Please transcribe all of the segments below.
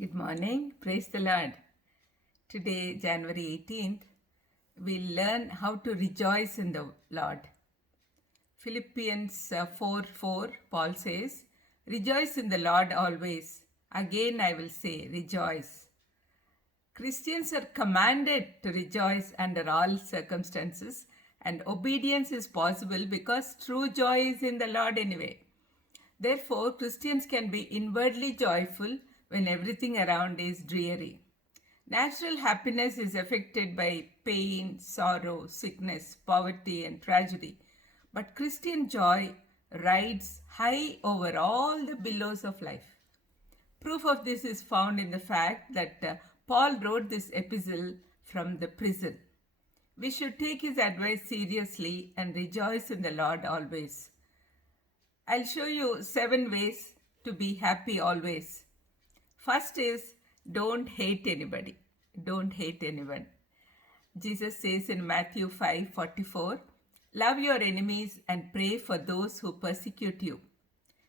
Good morning. Praise the Lord. Today, January 18th, we'll learn how to rejoice in the Lord. Philippians 4:4, Paul says, "Rejoice in the Lord always. Again, I will say, rejoice." Christians are commanded to rejoice under all circumstances, and obedience is possible because true joy is in the Lord anyway. Therefore, Christians can be inwardly joyful when everything around is dreary. Natural happiness is affected by pain, sorrow, sickness, poverty, and tragedy. But Christian joy rides high over all the billows of life. Proof of this is found in the fact that Paul wrote this epistle from the prison. We should take his advice seriously and rejoice in the Lord always. I'll show you 7 ways to be happy always. First is don't hate anybody. Don't hate anyone. Jesus says in Matthew 5:44, "Love your enemies and pray for those who persecute you."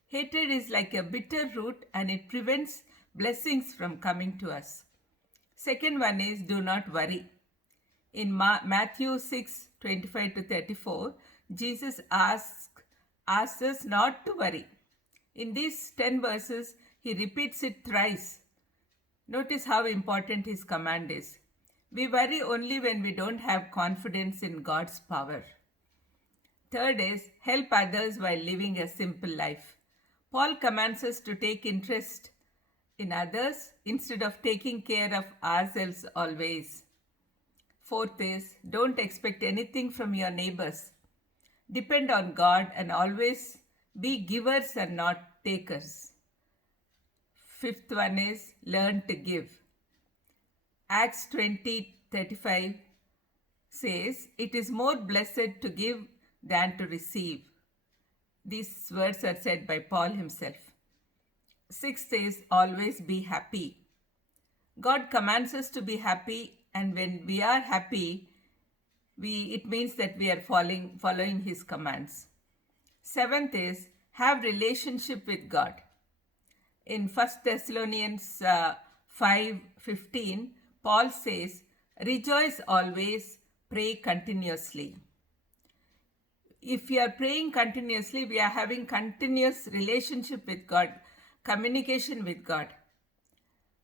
Hatred is like a bitter root and it prevents blessings from coming to us. Second one is do not worry. In Matthew 6:25 to 34, Jesus asks us not to worry. In these 10 verses, he repeats it thrice. Notice how important his command is. We worry only when we don't have confidence in God's power. Third is help others while living a simple life. Paul commands us to take interest in others instead of taking care of ourselves always. Fourth is don't expect anything from your neighbors. Depend on God and always be givers and not takers. Fifth one is learn to give. Acts 20:35 says, "It is more blessed to give than to receive." These words are said by Paul himself. Sixth is always be happy. God commands us to be happy, and when we are happy, it means that we are following his commands. Seventh is have relationship with God. In 1 Thessalonians 5:15, Paul says, "Rejoice always, pray continuously." If we are praying continuously, we are having continuous relationship with God, communication with God.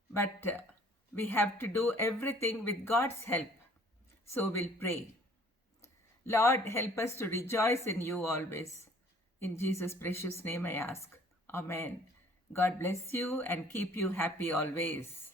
But we have to do everything with God's help. So we'll pray. Lord, help us to rejoice in you always. In Jesus' precious name I ask. Amen. God bless you and keep you happy always.